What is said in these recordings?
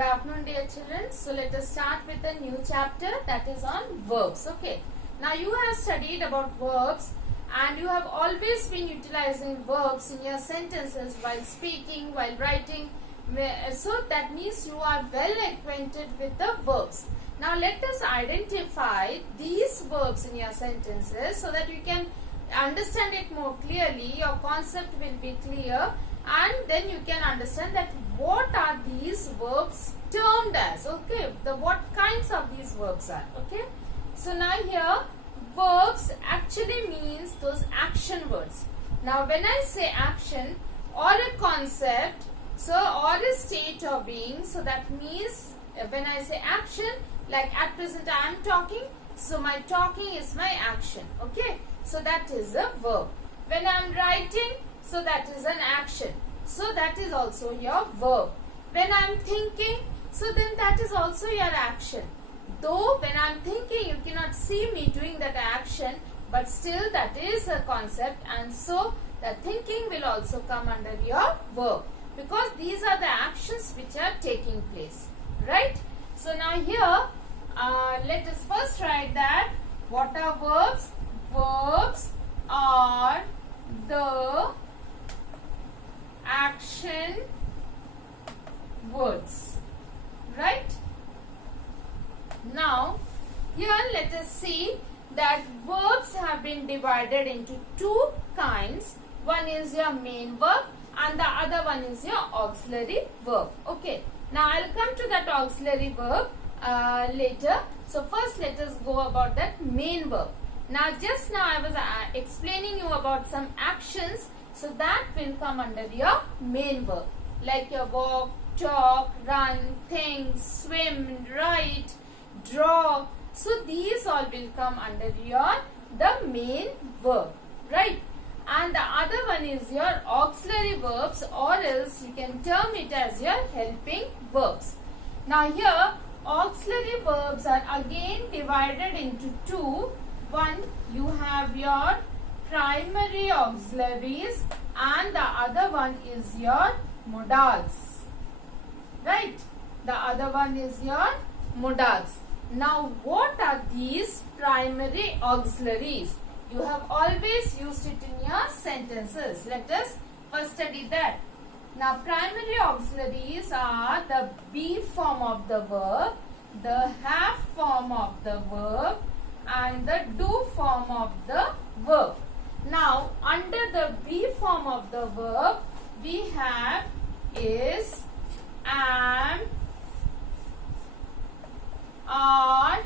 Good afternoon, dear children. So let us start with a new chapter, that is on verbs. Okay. Now you have studied about verbs and you have always been utilizing verbs in your sentences while speaking, while writing. So that means you are well acquainted with the verbs. Now let us identify these verbs in your sentences so that you can understand it more clearly. Your concept will be clear and then you can understand that what are these verbs termed as. Okay, what kinds of these verbs are. Okay, so now here verbs actually means those action words. Now when I say action or a concept, so or a state of being, so that means when I say action, like at present I am talking, so my talking is my action. Okay, so that is a verb. When I am writing, so that is an action. So that is also your verb. When I am thinking, so then that is also your action. Though when I am thinking, you cannot see me doing that action, but still that is a concept, and so the thinking will also come under your verb because these are the actions which are taking place. Right? So now here, let us first write that what are verbs? Verbs are the action words. Right? Now here let us see that verbs have been divided into two kinds. One is your main verb and the other one is your auxiliary verb. Okay. Now I will come to that auxiliary verb later. So first let us go about that main verb. Now just now I was explaining you about some actions, so that will come under your main verb, like your walk, talk, run, think, swim, write, draw. So these all will come under the main verb, right? And the other one is your auxiliary verbs, or else you can term it as your helping verbs. Now here auxiliary verbs are again divided into two. One, you have your primary auxiliaries and the other one is your modals. Right? The other one is your modals. Now what are these primary auxiliaries? You have always used it in your sentences. Let us first study that. Now primary auxiliaries are the be form of the verb, the have form of the verb and the do form of the verb. Now under the be form of the verb we have is, am, are,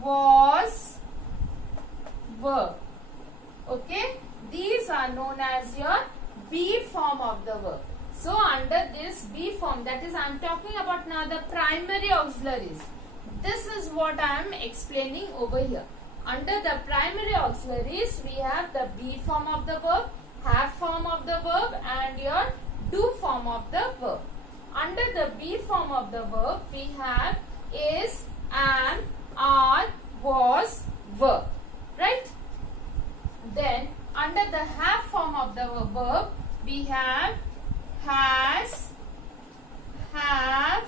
was, were. Okay, these are known as your be form of the verb. So under this be form, that is I am talking about now the primary auxiliaries. This is what I am explaining over here. Under the primary auxiliaries we have the be form of the verb, have form of the verb and your do form of the verb. Under the be form of the verb we have is, am, are, was, were. Right? Then under the have form of the verb we have has, have,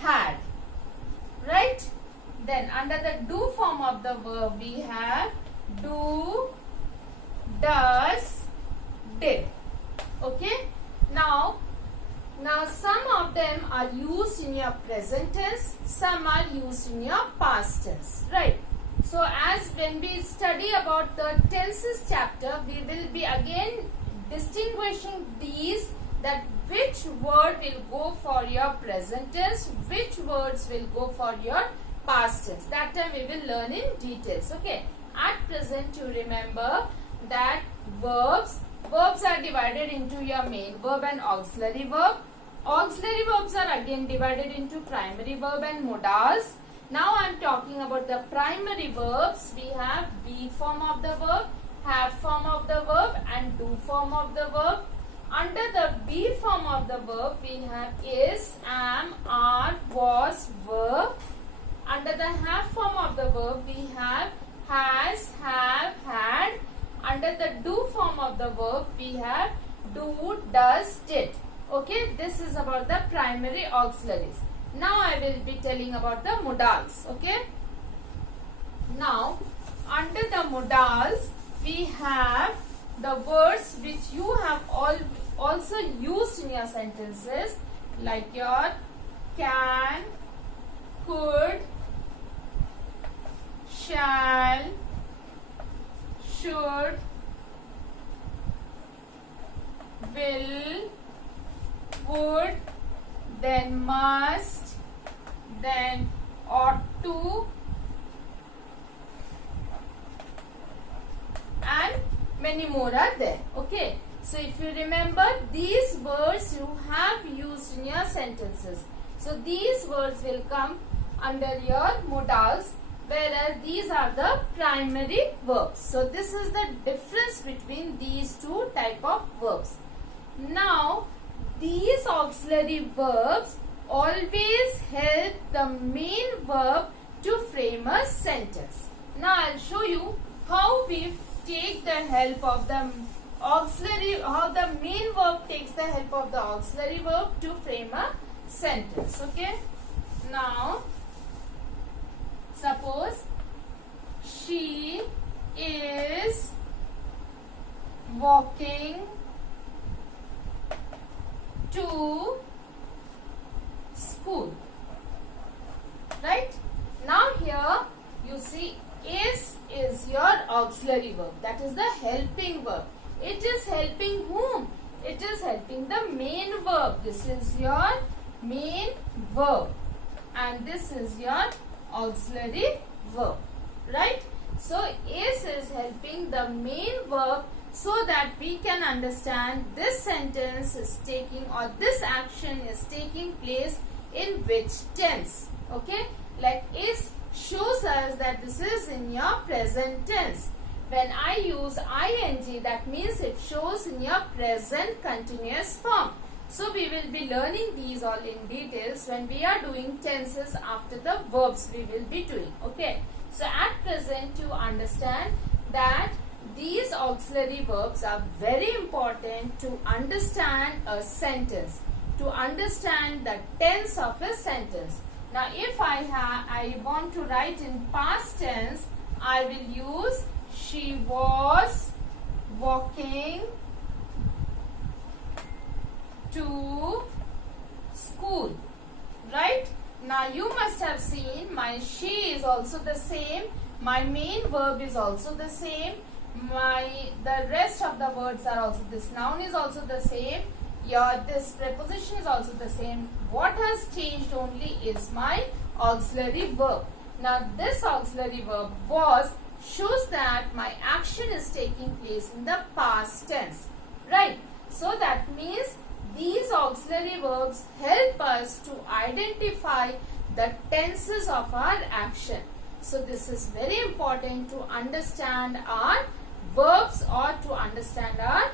had. Right? Then under the do form of the verb we have do, does, did. Okay? Now some of them are used in your present tense, some are used in your past tense. Right? So as when we study about the tenses chapter, we will be again distinguishing these, that which word will go for your present tense, which words will go for your past tense. That time we will learn in details. Okay. At present you remember that verbs are divided into your main verb and auxiliary verb. Auxiliary verbs are again divided into primary verb and modals. Now I am talking about the primary verbs. We have be form of the verb, have form of the verb and do form of the verb. Under the be form of the verb we have is, am, are, was, were. Under the have form of the verb we have has, have, had. Under the do form of the verb we have do, does, did. Okay, this is about the primary auxiliaries. Now I will be telling about the modals. Okay. Now, under the modals, we have the words which you have also used in your sentences, like your can, could, shall, should, will, would, then must, then ought to, and many more are there. Okay. So if you remember, these words you have used in your sentences. So these words will come under your modals, whereas these are the primary verbs. So this is the difference between these two type of verbs. Now, these auxiliary verbs always help the main verb to frame a sentence. Now I'll show you how we take the help of the auxiliary, how the main verb takes the help of the auxiliary verb to frame a sentence. Okay. Now, suppose she is walking to school. Right? Now here you see is your auxiliary verb. That is the helping verb. It is helping whom? It is helping the main verb. This is your main verb. And this is your auxiliary verb. Right? So, is helping the main verb so that we can understand this sentence is taking, or this action is taking place in which tense. Okay? Like is shows us that this is in your present tense. When I use ing, that means it shows in your present continuous form. So we will be learning these all in details when we are doing tenses after the verbs we will be doing. Okay. So at present you understand that these auxiliary verbs are very important to understand a sentence, to understand the tense of a sentence. Now if I want to write in past tense, I will use she was walking to school. Right? Now you must have seen my she is also the same, my main verb is also the same, the rest of the words are also, this noun is also the same, this preposition is also the same. What has changed only is my auxiliary verb. Now this auxiliary verb was shows that my action is taking place in the past tense. Right? So that means these auxiliary verbs help us to identify the tenses of our action. So this is very important to understand our verbs or to understand our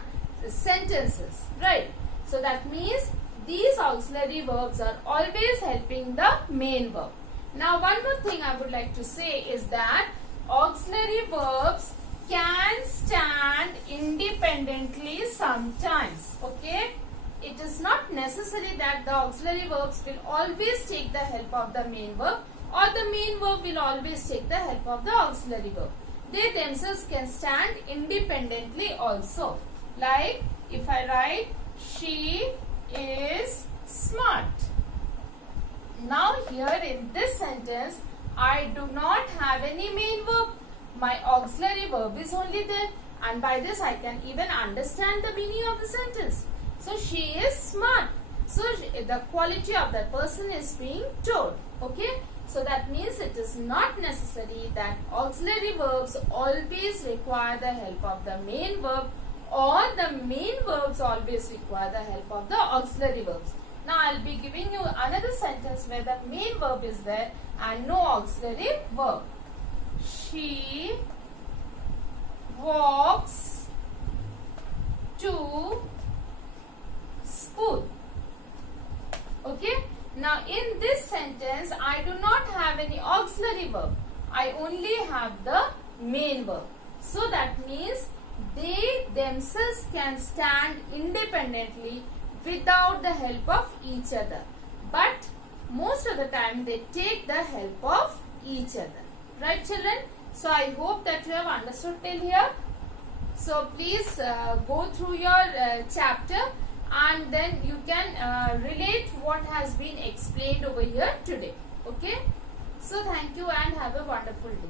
sentences. Right? So that means these auxiliary verbs are always helping the main verb. Now one more thing I would like to say is that auxiliary verbs can stand independently sometimes. Okay? It is not necessary that the auxiliary verbs will always take the help of the main verb, or the main verb will always take the help of the auxiliary verb. They themselves can stand independently also. Like if I write she is smart. Now here in this sentence I do not have any main verb. My auxiliary verb is only there, and by this I can even understand the meaning of the sentence. So she is smart. So the quality of that person is being told. Okay. So that means it is not necessary that auxiliary verbs always require the help of the main verb, or the main verbs always require the help of the auxiliary verbs. Now I will be giving you another sentence where the main verb is there and no auxiliary verb. She walks to school. Okay. Now in this sentence I do not have any auxiliary verb. I only have the main verb. So that means they themselves can stand independently without the help of each other. But most of the time they take the help of each other. Right, children? So I hope that you have understood till here. So please go through your chapter and then you can relate what has been explained over here today. Okay? So thank you and have a wonderful day.